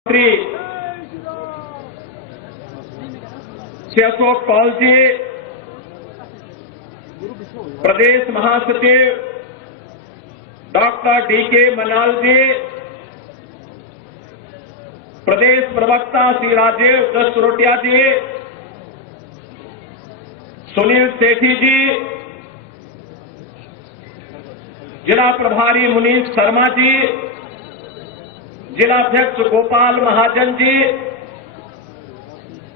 मंत्री श्री अशोक कौल जी, प्रदेश महासचिव doctor DK. मनाल जी, प्रदेश प्रवक्ता श्री राजीव दसरोटिया जी, सुनील सेठी जी, जिला प्रभारी मुनीष शर्मा जी, जिलाध्यक्ष गोपाल महाजन जी,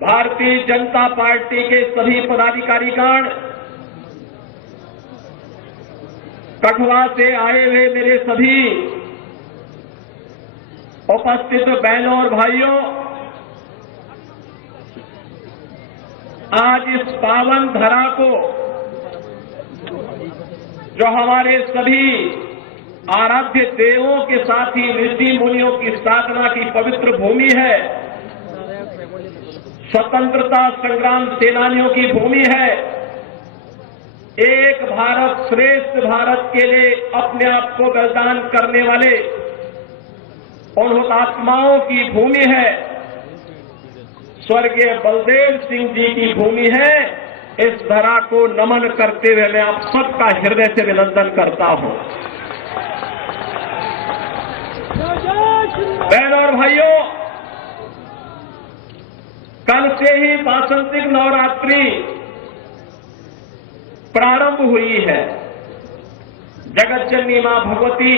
भारतीय जनता पार्टी के सभी पदाधिकारीगण, कठुआ से आए हुए मेरे सभी उपस्थित बहनों और भाइयों, आज इस पावन धरा को, जो हमारे सभी आराध्य देवों के साथ ही ऋषि मुनियों की साधना की पवित्र भूमि है, स्वतंत्रता संग्राम सेनानियों की भूमि है, एक भारत श्रेष्ठ भारत के लिए अपने आप को बलिदान करने वाले उन हुतात्माओं की भूमि है, स्वर्गीय बलदेव सिंह जी की भूमि है। इस धरा को नमन करते हुए मैं आप सबका हृदय से अभिनंदन करता हूं। बहनों और भाइयों, कल से ही वासंतिक नवरात्रि प्रारंभ हुई है। जगत जननी मां भगवती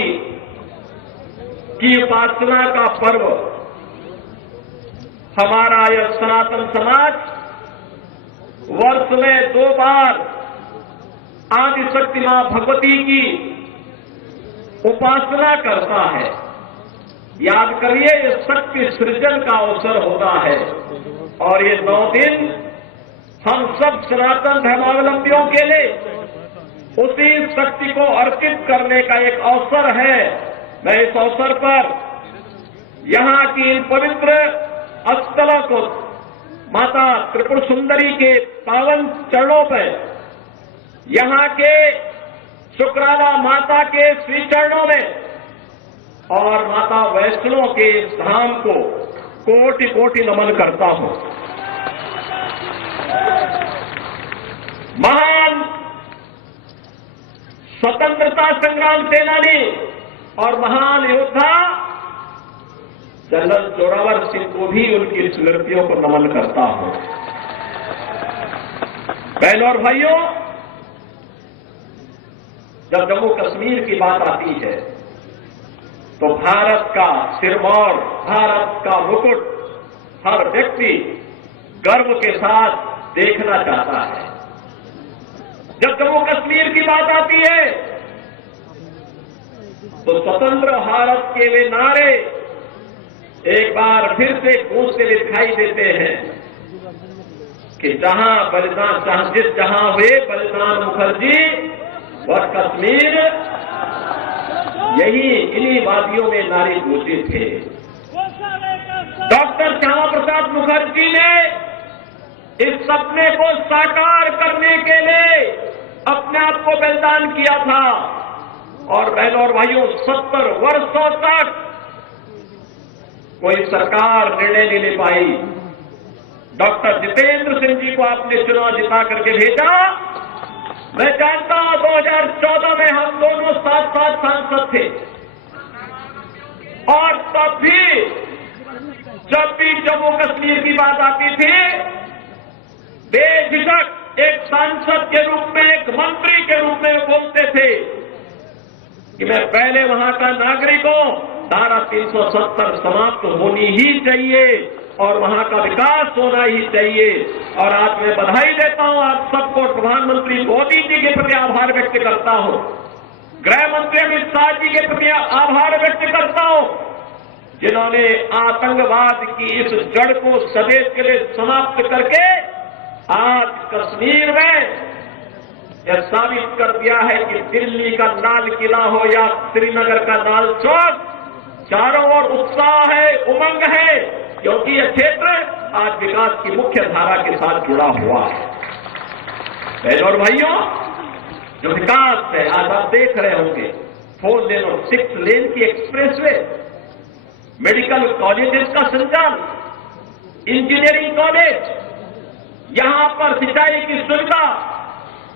की उपासना का पर्व हमारा यह सनातन समाज वर्ष में 2 बार आदिशक्ति मां भगवती की उपासना करता है। याद करिए, ये शक्ति सृजन का अवसर होता है और ये 9 दिन हम सब सनातन धर्मावलंबियों के लिए उसी शक्ति को अर्पित करने का एक अवसर है। मैं इस अवसर पर यहां की इन पवित्र स्थलों को माता त्रिपुर सुंदरी के पावन चरणों पर, यहां के शुक्राला माता के श्री चरणों में और माता वैष्णो के धाम को कोटि कोटि नमन करता हूं। महान स्वतंत्रता संग्राम सेनानी और महान योद्धा जनरल जोरावर सिंह को भी उनकी स्मृतियों को नमन करता हूं। बहनों और भाइयों, जब जम्मू कश्मीर की बात आती है तो भारत का सिरमौर, भारत का मुकुट हर व्यक्ति गर्व के साथ देखना चाहता है। जब जम्मू कश्मीर की बात आती है तो स्वतंत्र भारत के वे नारे एक बार फिर से गूंजते हुए दिखाई देते हैं कि जहां बलिदान, जहां हुए बलिदान मुखर्जी वह कश्मीर, यही इन्हीं वादियों में नारे गूंजे थे। डॉक्टर श्यामा प्रसाद मुखर्जी ने इस सपने को साकार करने के लिए अपने आप को बलिदान किया था और बहनों और भाइयों, 70 वर्षों तक कोई सरकार निर्णय नहीं ले पाई। डॉक्टर जितेंद्र सिंह जी को आपने चुनाव जिता करके भेजा। मैं जानता हूं 2014 में हम दोनों साथ सांसद थे और तब भी जब भी जम्मू कश्मीर की बात आती थी, बेझिझक एक सांसद के रूप में, एक मंत्री के रूप में बोलते थे कि मैं पहले वहां का नागरिक हूं, धारा 370 समाप्त होनी ही चाहिए और वहां का विकास होना ही चाहिए। और आज मैं बधाई देता हूं आप सबको, प्रधानमंत्री मोदी जी के प्रति आभार व्यक्त करता हूं, गृह मंत्री अमित शाह जी के प्रति आभार व्यक्त करता हूं, जिन्होंने आतंकवाद की इस जड़ को सदैव के लिए समाप्त करके आज कश्मीर में यह साबित कर दिया है कि दिल्ली का लाल किला हो या श्रीनगर का लाल चौक, चारों ओर उत्साह है, उमंग है, क्योंकि यह क्षेत्र आज विकास की मुख्य धारा के साथ जुड़ा हुआ है। बहनों और भाइयों, जो विकास है आज आप देख रहे होंगे, 4 लेन और 6 लेन की एक्सप्रेसवे, मेडिकल कॉलेजेस का संचालन, इंजीनियरिंग कॉलेज, यहां पर सिंचाई की सुविधा,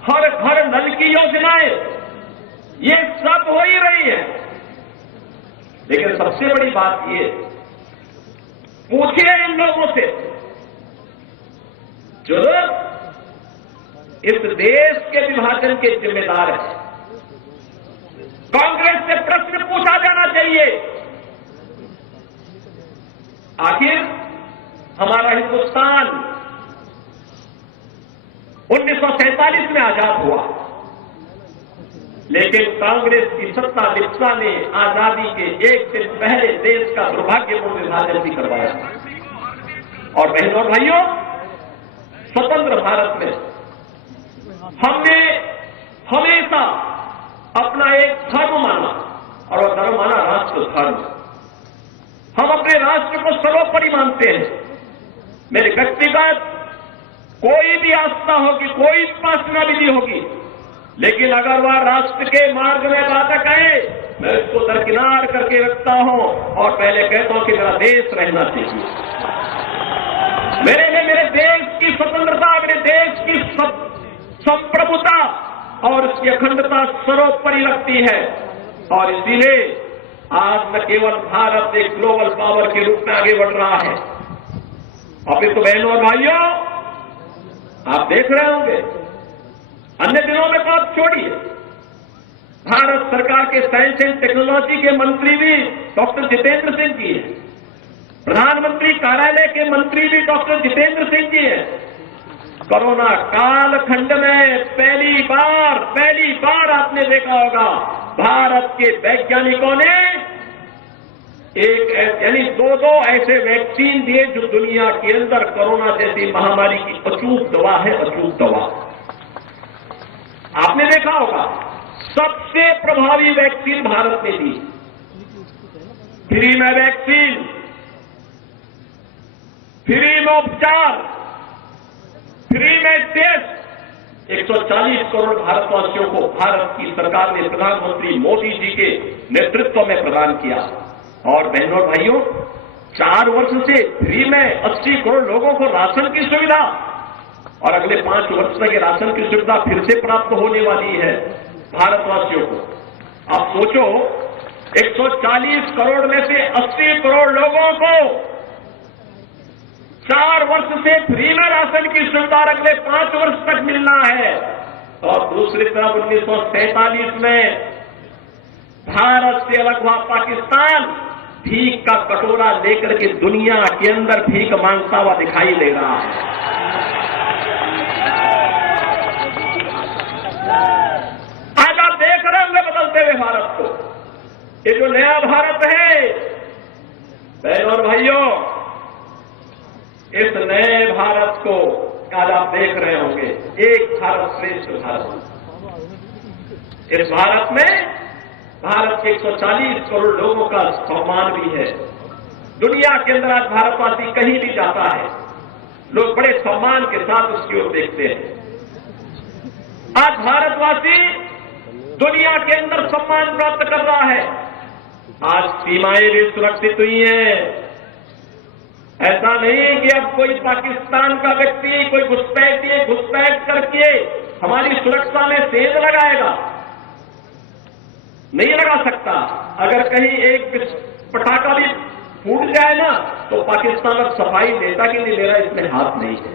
हर घर नल की योजनाएं, ये सब हो ही रही है। लेकिन सबसे बड़ी बात ये, पूछिए इन लोगों से जो इस देश के विभाजन के जिम्मेदार हैं। कांग्रेस से प्रश्न पूछा जाना चाहिए, आखिर हमारा हिंदुस्तान 1947 में आजाद हुआ, लेकिन कांग्रेस की सत्ता लिप्सा ने आजादी के एक दिन पहले देश का दुर्भाग्यपूर्ण विभाजन भी करवाया। और बहनों और भाइयों, स्वतंत्र भारत में हमने हमेशा अपना एक धर्म माना, और वह धर्म माना राष्ट्र धर्म। हम अपने राष्ट्र को सर्वोपरि मानते हैं। मेरे व्यक्तिगत कोई भी आस्था होगी, कोई उपासना विधि होगी, लेकिन अगर वह राष्ट्र के मार्ग में बाधक आए, मैं उसको दरकिनार करके रखता हूं और पहले कहता हूं कि मेरा देश रहना चाहिए। मेरे लिए मेरे देश की स्वतंत्रता, मेरे देश की संप्रभुता और उसकी अखंडता सर्वोपरि रखती है। और इसीलिए आज न केवल भारत एक ग्लोबल पावर के रूप में आगे बढ़ रहा है। अब तो बहनों और भाइयों, आप देख रहे होंगे, अन्य दिनों में तो आप छोड़िए, भारत सरकार के साइंस एंड टेक्नोलॉजी के मंत्री भी डॉक्टर जितेंद्र सिंह जी हैं, प्रधानमंत्री कार्यालय के मंत्री भी डॉक्टर जितेंद्र सिंह जी हैं। कोरोना कालखंड में पहली बार आपने देखा होगा, भारत के वैज्ञानिकों ने यानी दो ऐसे वैक्सीन दिए जो दुनिया के अंदर कोरोना जैसी महामारी की अचूक दवा है, अचूक दवा। आपने देखा होगा, सबसे प्रभावी वैक्सीन भारत ने दी, फ्री में वैक्सीन, फ्री में उपचार, फ्री में टेस्ट। 140 करोड़ भारतवासियों को भारत की सरकार ने प्रधानमंत्री मोदी जी के नेतृत्व में प्रदान किया। और बहनों और भाइयों, 4 वर्ष से फ्री में 80 करोड़ लोगों को राशन की सुविधा, और अगले 5 वर्ष तक ये राशन की सुविधा फिर से प्राप्त होने वाली है भारतवासियों को। आप सोचो, 140 करोड़ में से 80 करोड़ लोगों को 4 वर्ष से फ्री में राशन की सुविधा अगले 5 वर्ष तक मिलना है। और दूसरी तरफ 1947 में भारत से अलग हुआ पाकिस्तान भीख का कटोरा लेकर के दुनिया के अंदर भीख मांगता हुआ दिखाई दे रहा है। आज आप देख रहे होंगे बदलते हुए भारत को। ये जो नया भारत है, बहनों और भाइयों, इस नए भारत को आज आप देख रहे होंगे, एक भारत श्रेष्ठ भारत। इस भारत में भारत के 140 करोड़ लोगों का सम्मान भी है। दुनिया के अंदर आज भारतवासी कहीं भी जाता है, लोग बड़े सम्मान के साथ उसकी ओर देखते हैं। आज भारतवासी दुनिया के अंदर सम्मान प्राप्त कर रहा है। आज सीमाएं भी सुरक्षित हुई हैं। ऐसा नहीं कि अब कोई पाकिस्तान का व्यक्ति, कोई घुसपैठ करके हमारी सुरक्षा में सेंध लगाएगा, नहीं लगा सकता। अगर कहीं एक पटाखा भी फूट जाए ना, तो पाकिस्तान अब सफाई देता कि नहीं, मेरा इसमें हाथ नहीं है,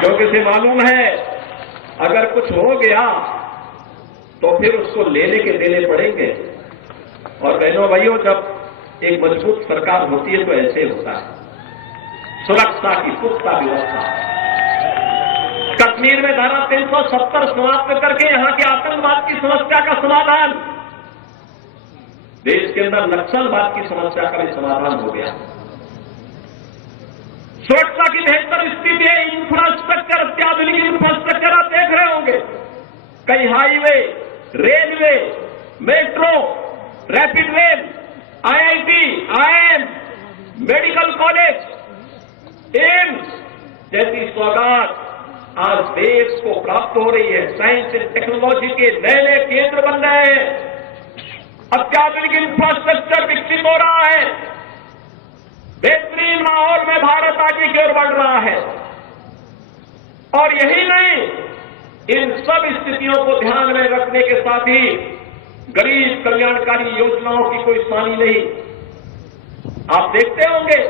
क्योंकि इसे मालूम है अगर कुछ हो गया तो फिर उसको लेने के देने पड़ेंगे। और बहनों भाइयों, जब एक मजबूत सरकार होती है तो ऐसे होता है। सुरक्षा की पुख्ता व्यवस्था, कश्मीर में धारा 370 समाप्त करके यहां के आतंकवाद की समस्या का समाधान, देश के अंदर नक्सलवाद की समस्या का भी समाधान हो गया। सुरक्षा की बेहतर स्थिति है, इंफ्रास्ट्रक्चर, अत्याधुनिक इंफ्रास्ट्रक्चर आप देख रहे होंगे। कई highway, railway, metro, rapid rail, IIT, IIM, medical college, AIIMS जैसी सौगात आज देश को प्राप्त हो रही है। साइंस एंड टेक्नोलॉजी के नए नए केंद्र बन रहे हैं। अत्याधुनिक इंफ्रास्ट्रक्चर विकसित हो रहा है, बेहतरीन माहौल में भारत आगे की ओर बढ़ रहा है। और यही नहीं, इन सब स्थितियों को ध्यान में रखने के साथ ही गरीब कल्याणकारी योजनाओं की कोई सानी नहीं। आप देखते होंगे,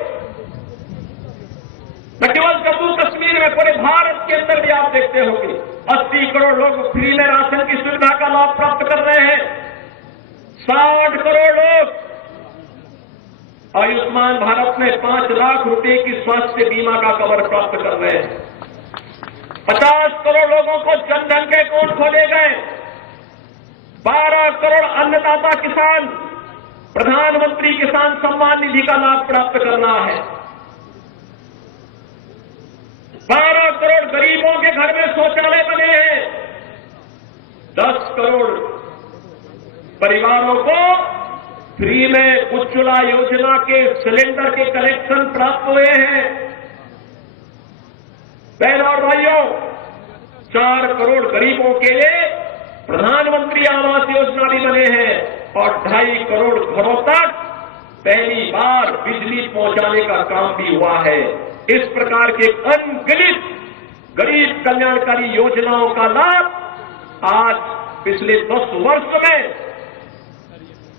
न केवल जम्मू कश्मीर में, पूरे भारत के अंदर भी आप देखते होंगे 80 करोड़ लोग फ्री में राशन की सुविधा का लाभ प्राप्त कर रहे हैं। 60 करोड़ लोग आयुष्मान भारत में 5 लाख रुपए की स्वास्थ्य बीमा का कवर प्राप्त कर रहे हैं। 50 करोड़ लोगों को जनधन के अकाउंट खोले गए। 12 करोड़ अन्नदाता किसान प्रधानमंत्री किसान सम्मान निधि का लाभ प्राप्त कर रहा है। 12 करोड़ गरीबों के घर में शौचालय बने हैं। 10 करोड़ परिवारों को फ्री में उज्ज्वला योजना के सिलेंडर के कनेक्शन प्राप्त हुए हैं। बहनों और भाइयों, 4 करोड़ गरीबों के लिए प्रधानमंत्री आवास योजना भी बने हैं और 2.5 करोड़ घरों तक पहली बार बिजली पहुंचाने का काम भी हुआ है। इस प्रकार के अनगिनत गरीब कल्याणकारी योजनाओं का लाभ आज पिछले 10 वर्ष में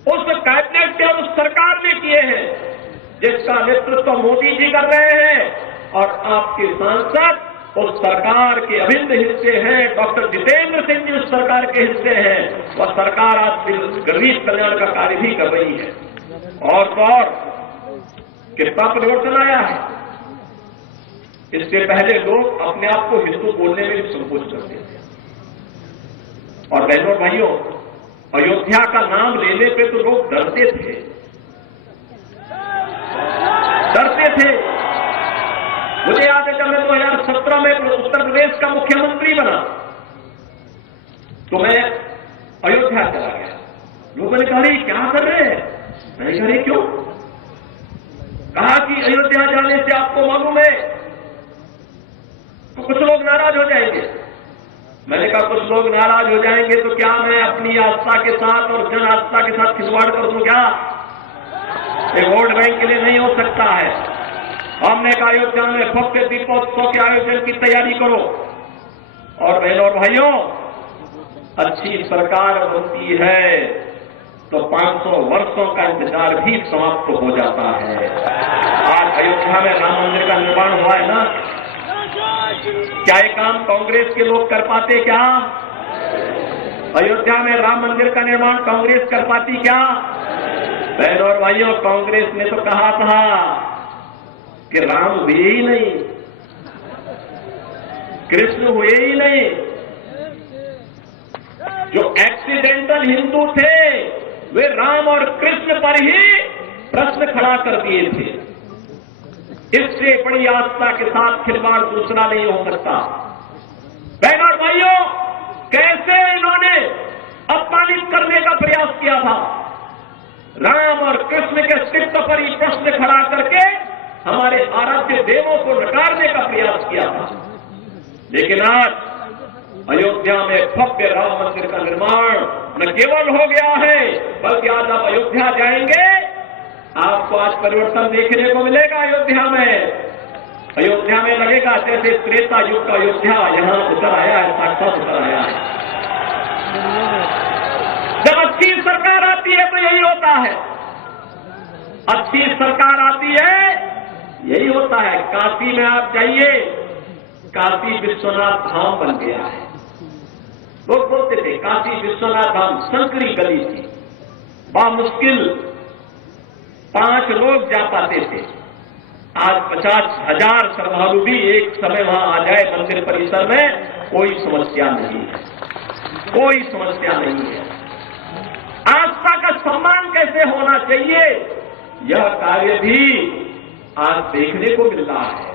उस कैबिनेट के और उस सरकार ने किए हैं जिसका नेतृत्व मोदी जी कर रहे हैं। और आपके सांसद उस सरकार के अभिन्न हिस्से हैं। डॉक्टर जितेंद्र सिंह जी उस सरकार के हिस्से हैं। वह सरकार आज गरीब कल्याण का कार्य भी कर रही है। और तो और कितना परिवर्तन आया है। इससे पहले लोग अपने आप को हिंदू बोलने में भी संकोच करते थे। और बहनों भाइयों, अयोध्या का नाम लेने पे तो लोग डरते थे। मुझे याद है जब मैं 2017 में उत्तर प्रदेश का मुख्यमंत्री बना तो मैं अयोध्या चला गया। लोगों ने कहा क्या कर रहे हैं? मैंने कहा क्यों? कहा कि अयोध्या जाने से आपको मालूम है तो कुछ लोग नाराज हो जाएंगे। मैंने कहा कुछ लोग नाराज हो जाएंगे तो क्या मैं अपनी आस्था के साथ और जन आस्था के साथ खिलवाड़ कर दूं क्या? ये वोट बैंक के लिए नहीं हो सकता है। हमने कहा अयोध्या में भव्य दीपोत्सव के आयोजन की तैयारी करो। और बहनों और भाइयों, अच्छी सरकार बनती है तो 500 वर्षों का इंतजार भी समाप्त हो जाता है। आज अयोध्या में राम मंदिर का निर्माण हुआ है ना, क्या ये काम कांग्रेस के लोग कर पाते क्या? अयोध्या में राम मंदिर का निर्माण कांग्रेस कर पाती क्या? बहनों और भाइयों, कांग्रेस ने तो कहा था कि राम हुए ही नहीं, कृष्ण हुए ही नहीं। जो एक्सीडेंटल हिंदू थे वे राम और कृष्ण पर ही प्रश्न खड़ा कर दिए थे। इससे बड़ी आस्था के साथ खिलवाड़ दूसरा नहीं हो सकता। बहनों और भाइयों, कैसे इन्होंने अपमानित करने का प्रयास किया था। राम और कृष्ण के अस्तित्व पर ही प्रश्न खड़ा करके हमारे आराध्य देवों को नकारने का प्रयास किया था। लेकिन आज अयोध्या में भव्य राम मंदिर का निर्माण न केवल हो गया है बल्कि आज आप अयोध्या जाएंगे, आपको आज परिवर्तन देखने को मिलेगा। अयोध्या में लगेगा जैसे त्रेता युग का अयोध्या यहां उतर आया है, साक्षात उतर आया है। जब अच्छी सरकार आती है तो यही होता है। अच्छी सरकार आती है यही होता है। काशी में आप जाइए, काशी विश्वनाथ धाम बन गया है। लोग बोलते थे काशी विश्वनाथ धाम संकरी गली थी, बड़ा मुश्किल 5 लोग जा पाते थे। आज 50,000 श्रद्धालु भी एक समय वहां आ जाए मंदिर परिसर में, कोई समस्या नहीं है, कोई समस्या नहीं है। आस्था का सम्मान कैसे होना चाहिए, यह कार्य भी आज देखने को मिल रहा है।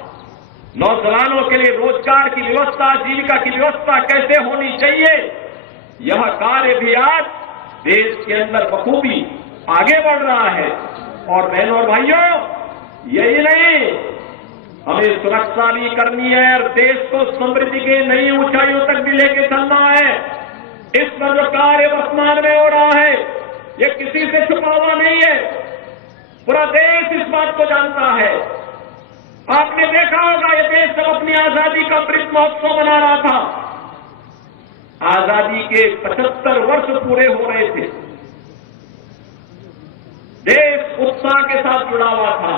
नौजवानों के लिए रोजगार की व्यवस्था, जीविका की व्यवस्था कैसे होनी चाहिए, यह कार्य भी आज देश के अंदर बखूबी आगे बढ़ रहा है। और बहनों और भाइयों, यही नहीं, हमें सुरक्षा भी करनी है और देश को समृद्धि के नई ऊंचाइयों तक भी लेके चलना है। इस पर जो कार्य वर्तमान में हो रहा है, ये किसी से छुपा हुआ नहीं है, पूरा देश इस बात को जानता है। आपने देखा होगा ये देश जब अपनी आजादी का अमृत महोत्सव मना रहा था, आजादी के 75 वर्ष पूरे हो रहे थे, देश उत्साह के साथ जुड़ा हुआ था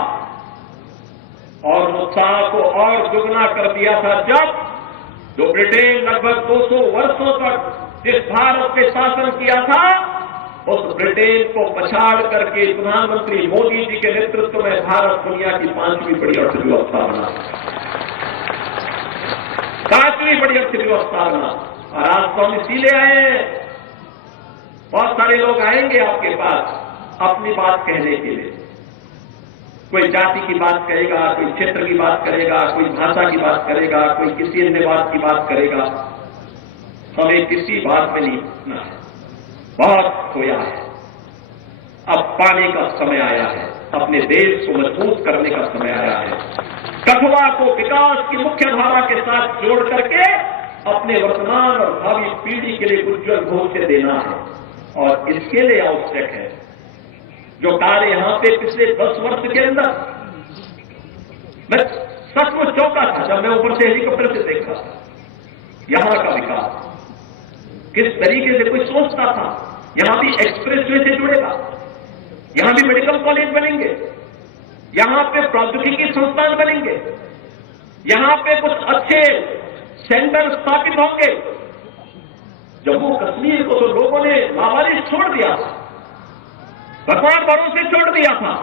और उत्साह को और दुगना कर दिया था जब जो ब्रिटेन लगभग 200 वर्षों तक जिस भारत पे शासन किया था, उस ब्रिटेन को पछाड़ करके प्रधानमंत्री मोदी जी के नेतृत्व में भारत दुनिया की 5वीं बड़ी अर्थव्यवस्था बना, 5वीं बड़ी अर्थव्यवस्था बना। और आज तो हम इसीलिए आए हैं, बहुत सारे लोग आएंगे आपके पास अपनी बात कहने के लिए, कोई जाति की बात करेगा, कोई क्षेत्र की बात करेगा, कोई भाषा की बात करेगा, कोई किसी अन्य बात की बात करेगा। हमें किसी बात में नहीं उठना है, बहुत खोया है, अब पाने का समय आया है, अपने देश को मजबूत करने का समय आया है। कठुआ को विकास की मुख्य धारा के साथ जोड़ करके अपने वर्तमान और भावी पीढ़ी के लिए उज्जवल भविष्य देना है और इसके लिए आवश्यक है जो कार्य यहां पे पिछले 10 वर्ष के अंदर मैं सचमुच चौंका था जब मैं ऊपर से हेलीकॉप्टर से देख रहा था। यहां का विकास किस तरीके से कोई सोचता था यहां भी एक्सप्रेसवे से जुड़ेगा, यहां भी मेडिकल कॉलेज बनेंगे, यहां पे प्रौद्योगिकी संस्थान बनेंगे, यहां पे कुछ अच्छे सेंटर स्थापित होंगे। जम्मू कश्मीर को तो लोगों ने लावारिस छोड़ दिया था, भगवान भरोसे छोड़ दिया था।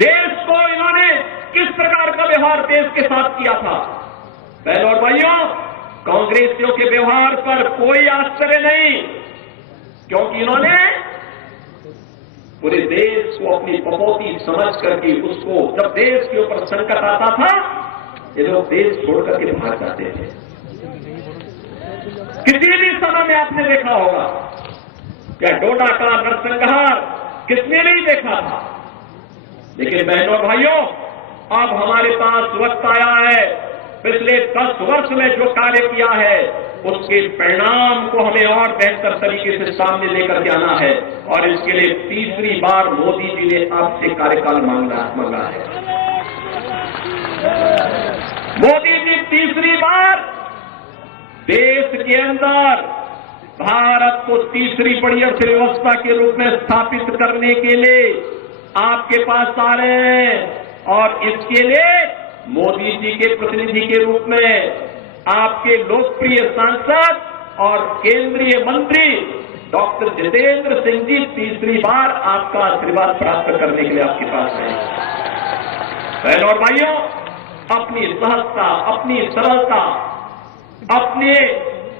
देश को इन्होंने किस प्रकार का व्यवहार देश के साथ किया था। बहनों और भाइयों, कांग्रेसियों के व्यवहार पर कोई आश्चर्य नहीं, क्योंकि इन्होंने पूरे देश को अपनी बपौती समझ करके उसको जब देश के ऊपर संकट आता था ये लोग देश छोड़ करके भाग जाते थे। किसी भी समय में आपने देखा होगा क्या डोडा का नरसंहार किसने नहीं देखा था। लेकिन बहनों और भाइयों, अब हमारे पास वक्त आया है, पिछले 10 वर्ष में जो कार्य किया है उसके परिणाम को हमें और बेहतर तरीके से सामने लेकर के आना है और इसके लिए तीसरी बार मोदी जी ने आपसे कार्यकाल मांगा है। मोदी जी तीसरी बार देश के अंदर भारत को तीसरी बड़ी अर्थव्यवस्था के रूप में स्थापित करने के लिए आपके पास आ रहे हैं और इसके लिए मोदी जी के प्रतिनिधि के रूप में आपके लोकप्रिय सांसद और केंद्रीय मंत्री डॉक्टर जितेंद्र सिंह जी तीसरी बार आपका आशीर्वाद प्राप्त करने के लिए आपके पास हैं। बहनों और भाइयों, अपनी सहजता, अपनी सरलता, अपने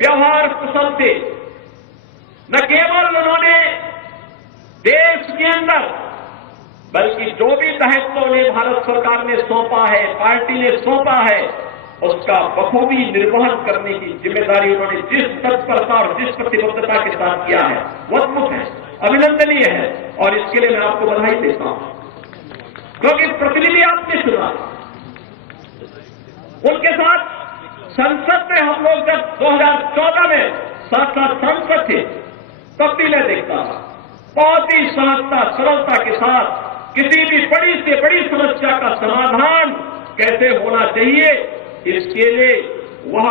व्यवहार कुशल से न केवल उन्होंने देश के अंदर बल्कि जो भी दायित्व उन्हें भारत सरकार ने सौंपा है, पार्टी ने सौंपा है, उसका बखूबी निर्वहन करने की जिम्मेदारी उन्होंने जिस तत्परता और जिस प्रतिबद्धता के साथ किया है वो अद्भुत है, अभिनंदनीय है और इसके लिए मैं आपको बधाई देता हूं। क्योंकि प्रतिनिधि आपने चुना, उनके साथ संसद में हम लोग जब 2014 में साथ सांसद थे तब भी मैं देखता था बहुत ही सहजता सरलता के साथ किसी भी बड़ी से बड़ी समस्या का समाधान कैसे होना चाहिए इसके लिए वह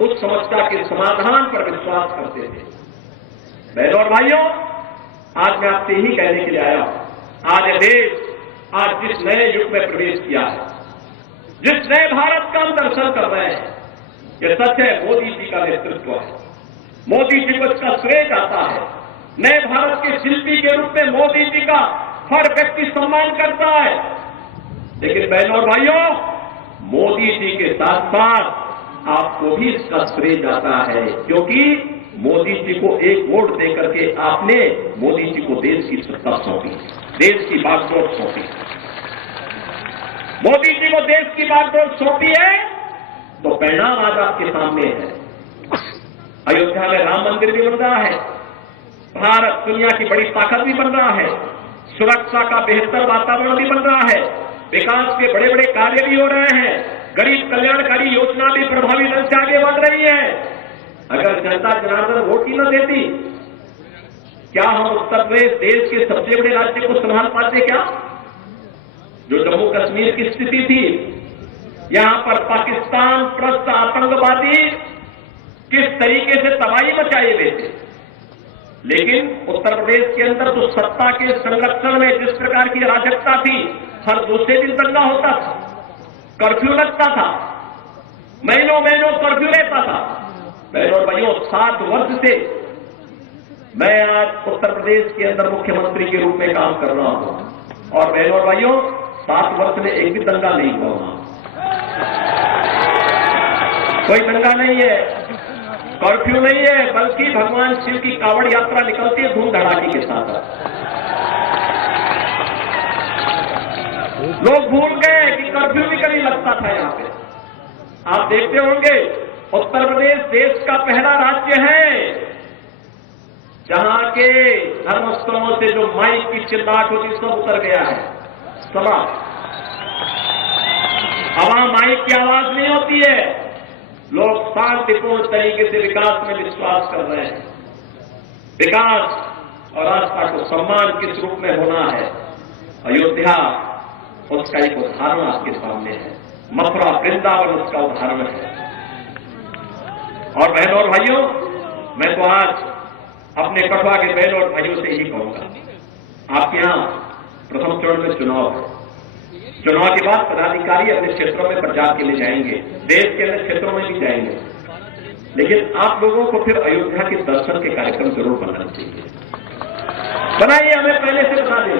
उस समस्या के समाधान पर विश्वास करते थे। बहनों और भाइयों, आज मैं आपसे यही कहने के लिए आया हूं, आज ये देश आज जिस नए युग में प्रवेश किया है, जिस नए भारत का हम दर्शन कर रहे हैं, यह सच है मोदी जी का नेतृत्व है, मोदी जी को इसका श्रेय जाता है। नए भारत के शिल्पी के रूप में मोदी जी का हर व्यक्ति सम्मान करता है। लेकिन बहनों और भाइयों, मोदी जी के साथ साथ आपको भी इसका श्रेय जाता है, क्योंकि मोदी जी को एक वोट देकर के आपने मोदी जी को देश की सत्ता सौंपी, देश की बागडोर सौंपी। मोदी जी को देश की बागडोर सौंपी है तो परिणाम आज आपके सामने है। अयोध्या में राम मंदिर भी बन रहा है, भारत दुनिया की बड़ी ताकत भी बन रहा है, सुरक्षा का बेहतर वातावरण भी बन रहा है, विकास के बड़े बड़े कार्य भी हो रहे हैं, गरीब कल्याणकारी योजना भी प्रभावी ढंग से आगे बढ़ रही है। अगर जनता जनार्दन वोट ही न देती, क्या हम उत्तर प्रदेश देश के सबसे बड़े राज्य को संभाल पाते क्या? जो जम्मू कश्मीर की स्थिति थी, यहां पर पाकिस्तान प्रस्त आतंकवादी किस तरीके से तबाही मचाए हुए थे, लेकिन उत्तर प्रदेश के अंदर तो सत्ता के संरक्षण में जिस प्रकार की अराजकता थी, हर दूसरे दिन दंगा होता था, कर्फ्यू लगता था, महीनों महीनों कर्फ्यू रहता था। बहनों और भाइयों, 7 वर्ष से मैं आज उत्तर प्रदेश के अंदर मुख्यमंत्री के रूप में काम कर रहा हूं, और बहनों और भाइयों, 7 वर्ष में एक भी दंगा नहीं हुआ, कोई दंगा नहीं है, कर्फ्यू नहीं है, बल्कि भगवान शिव की कावड़ यात्रा निकलती है धूम धड़ाके के साथ। लोग भूल गए कि कर्फ्यू भी कभी लगता था यहां पे। आप देखते होंगे, उत्तर प्रदेश देश का पहला राज्य है जहां के धर्मस्थलों से जो माइक की चिल्लाहट होती सब उतर गया है, समाप्त। अब माइक की आवाज नहीं होती है, लोग शांतिपूर्ण तरीके से विकास में विश्वास कर रहे हैं। विकास और आस्था को सम्मान किस रूप में होना है, अयोध्या उसका एक उदाहरण आपके सामने है, मथुरा वृंदावन उसका उदाहरण है। और बहनों और भाइयों, मैं तो आज अपने कठुआ के बहनों और भाइयों से यही कहूंगा, आपके यहां प्रथम चरण में चुनाव है। चुनाव के बाद पदाधिकारी अपने क्षेत्रों में प्रचार के लिए जाएंगे, देश के अन्य क्षेत्रों में भी जाएंगे, लेकिन आप लोगों को फिर अयोध्या के दर्शन के कार्यक्रम जरूर बनाना चाहिए। बनाइए, हमें पहले से बता दें,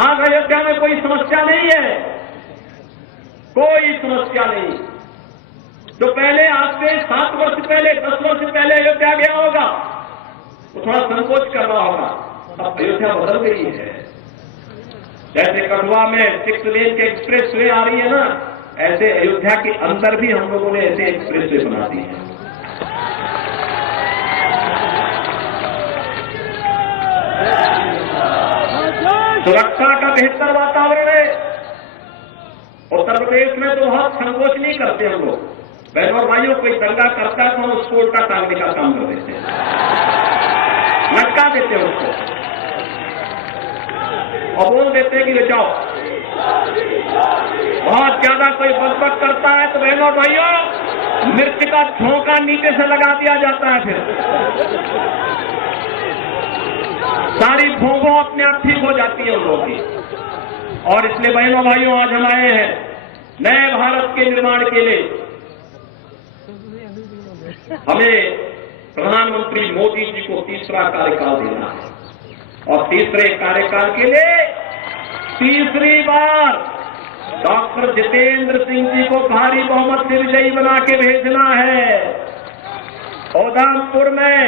आज अयोध्या में कोई समस्या नहीं है, कोई समस्या नहीं। जो पहले आज से 7 वर्ष पहले, 10 वर्ष पहले अयोध्या गया होगा, वो थोड़ा संकोच कर रहा होगा। अब अयोध्या बदल गई है। जैसे कठुआ में 6 लेन के एक्सप्रेस वे आ रही है ना, ऐसे अयोध्या के अंदर भी हम लोगों ने ऐसे एक्सप्रेस वे बना दी है। सुरक्षा का बेहतर वातावरण है। उत्तर प्रदेश में तो बहुत संकोच नहीं करते हम लोग। बहनों और भाइयों, कोई दंगा करता है तो हम उसको उल्टा टांगने का काम कर देते हैं, लटका देते हैं उसको और बोल देते हैं कि ले जाओ। बहुत ज्यादा कोई बकबक करता है तो बहनों और भाइयों, मिर्च का झोंका नीचे से लगा दिया जाता है, फिर सारी भोंगों अपने आप ठीक हो जाती है उन लोगों की। और इसलिए बहनों भाइयों, आज हम आए हैं नए भारत के निर्माण के लिए। हमें प्रधानमंत्री मोदी जी को तीसरा कार्यकाल देना है, और तीसरे कार्यकाल के लिए तीसरी बार डॉक्टर जितेंद्र सिंह जी को भारी बहुमत से विजयी बना के भेजना है। उधमपुर में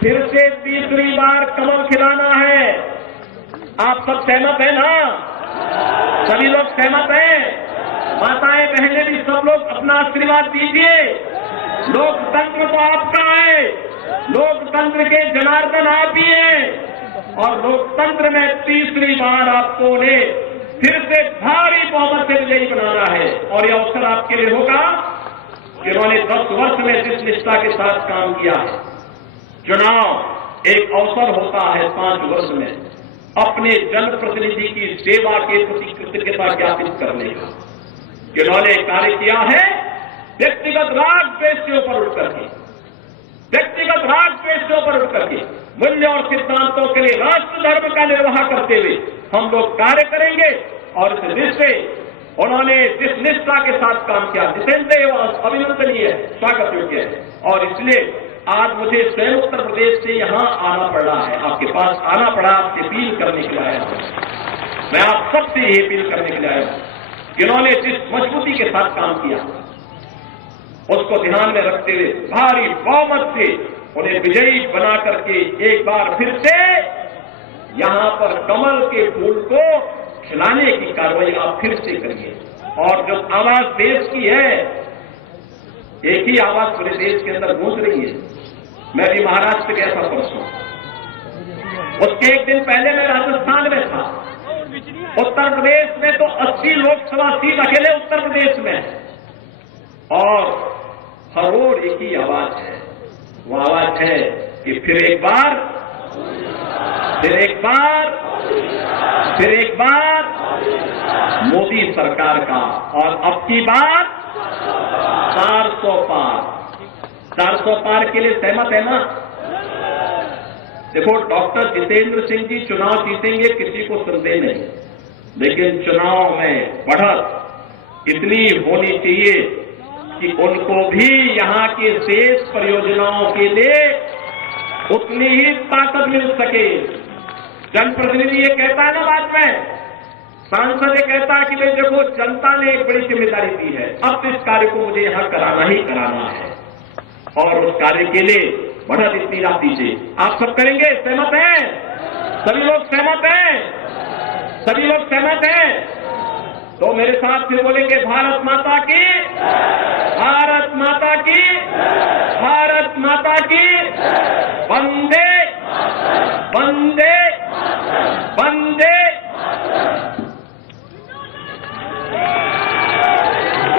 फिर से तीसरी बार कमल खिलाना है। आप सब सहमत हैं ना? सभी लोग सहमत हैं? माताएं बहनें भी सब लोग अपना आशीर्वाद दीजिए। लोकतंत्र तो आपका है, लोकतंत्र के जनार्दन आप ही हैं, और लोकतंत्र में तीसरी बार आपको ने फिर से भारी बहुमत से विजयी बनाना है। और यह अवसर आपके लिए होगा कि उन्होंने 10 वर्ष में जिस निष्ठा के साथ काम किया है। चुनाव एक अवसर होता है 5 वर्ष में अपने जनप्रतिनिधि की सेवा के प्रति कृतज्ञता ज्ञापित करने का। जिन्होंने कार्य किया है व्यक्तिगत राग द्वेष के ऊपर उठ करके, व्यक्तिगत राग द्वेष के ऊपर उठ करके मूल्य और सिद्धांतों के लिए राष्ट्र धर्म का निर्वाह करते हुए हम लोग कार्य करेंगे। और इस दृष्टि से उन्होंने जिस निष्ठा के साथ काम किया, जितेंद्र अभिनंदनीय है, स्वागत योग्य है। और इसलिए आज मुझे स्वयं उत्तर प्रदेश से यहां आना पड़ा है, आपके पास आना पड़ा, आपसे अपील करने के लिए आया हूं। मैं आप सबसे ये अपील करने के लिए आया हूं, जिन्होंने जिस मजबूती के साथ काम किया उसको ध्यान में रखते हुए भारी बहुमत से उन्हें विजयी बना करके एक बार फिर से यहां पर कमल के फूल को खिलाने की कार्रवाई आप फिर से करिए। और जो आवाज देश की है, एक ही आवाज पूरे देश के अंदर गूंज रही है। मैं भी महाराष्ट्र गया था परसों, उसके एक दिन पहले मैं राजस्थान में था। उत्तर प्रदेश में तो 80 लोकसभा सीट अकेले उत्तर प्रदेश में, और हर ओर एक ही आवाज है, वो आवाज है कि फिर एक बार, फिर एक बार, फिर एक बार मोदी सरकार का, और अब की बार 400 पार। 400 पार के लिए सहमत है ना? देखो, डॉक्टर जितेंद्र सिंह जी चुनाव जीतेंगे, किसी को संदेह नहीं, लेकिन चुनाव में बढ़त इतनी होनी चाहिए कि उनको भी यहां के शेष परियोजनाओं के लिए उतनी ही ताकत मिल सके। जनप्रतिनिधि ये कहता है ना, बाद में सांसद ये कहता है कि भाई देखो, जनता ने एक बड़ी जिम्मेदारी दी है, अब इस कार्य को मुझे यहां कराना ही कराना है, और उस कार्य के लिए बढ़त इतनी रात दीजिए। आप सब करेंगे? सहमत हैं? सभी लोग सहमत हैं? सभी लोग सहमत हैं? तो मेरे साथ फिर बोलेंगे, भारत माता की, भारत माता की, भारत माता की, वंदे वंदे वंदे।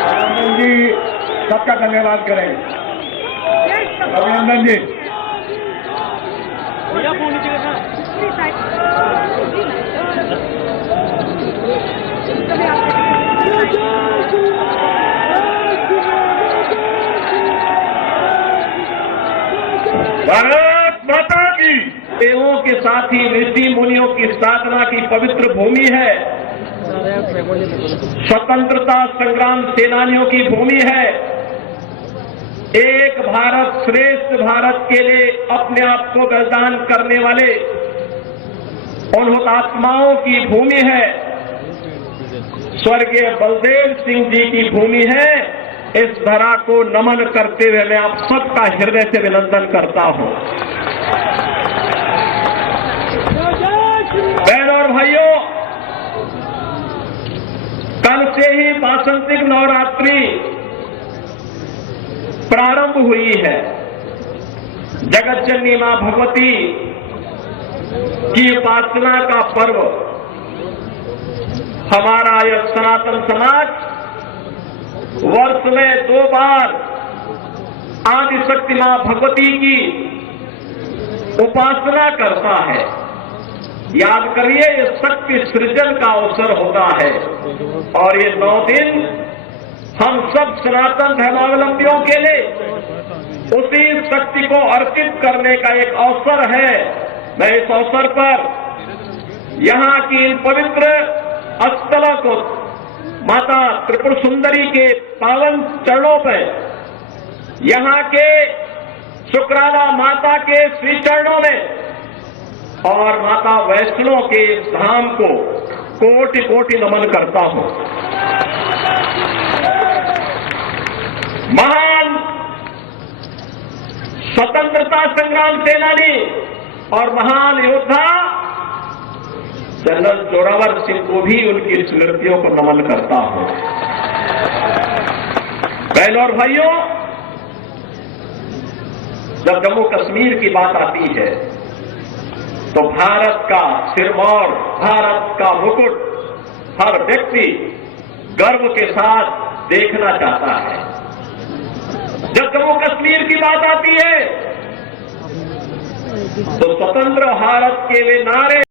अभिनंदन जी सबका धन्यवाद करें। अभिनंदन जी। भारत माता की। देवों के साथ ही ऋषि मुनियों की साधना की पवित्र भूमि है, स्वतंत्रता संग्राम सेनानियों की भूमि है, एक भारत श्रेष्ठ भारत के लिए अपने आप को बलिदान करने वाले उन हुतात्माओं की भूमि है, स्वर्गीय बलदेव सिंह जी की भूमि है। इस धरा को नमन करते हुए मैं आप सबका हृदय से अभिनंदन करता हूं। बहनों और भाइयों, कल से ही वासंतिक नवरात्रि प्रारंभ हुई है। जगत जननी मां भगवती की उपासना का पर्व हमारा यह सनातन समाज वर्ष में 2 बार आदिशक्ति मां भगवती की उपासना करता है। याद करिए, ये शक्ति सृजन का अवसर होता है, और ये 9 दिन हम सब सनातन धर्मावलंबियों के लिए उसी शक्ति को अर्पित करने का एक अवसर है। मैं इस अवसर पर यहां की इन पवित्र स्थलों को माता त्रिपुर सुंदरी के पावन चरणों पर, यहां के शुक्राला माता के श्री चरणों में और माता वैष्णो के धाम को कोटि कोटि नमन करता हूं। महान स्वतंत्रता संग्राम सेनानी और महान योद्धा जनरल जोरावर सिंह को भी उनकी स्मृतियों को नमन करता हूं। बहनों और भाइयों, जब जम्मू कश्मीर की बात आती है तो भारत का सिरमौर, भारत का मुकुट हर व्यक्ति गर्व के साथ देखना चाहता है। जब जम्मू कश्मीर की बात आती है तो स्वतंत्र भारत के वे नारे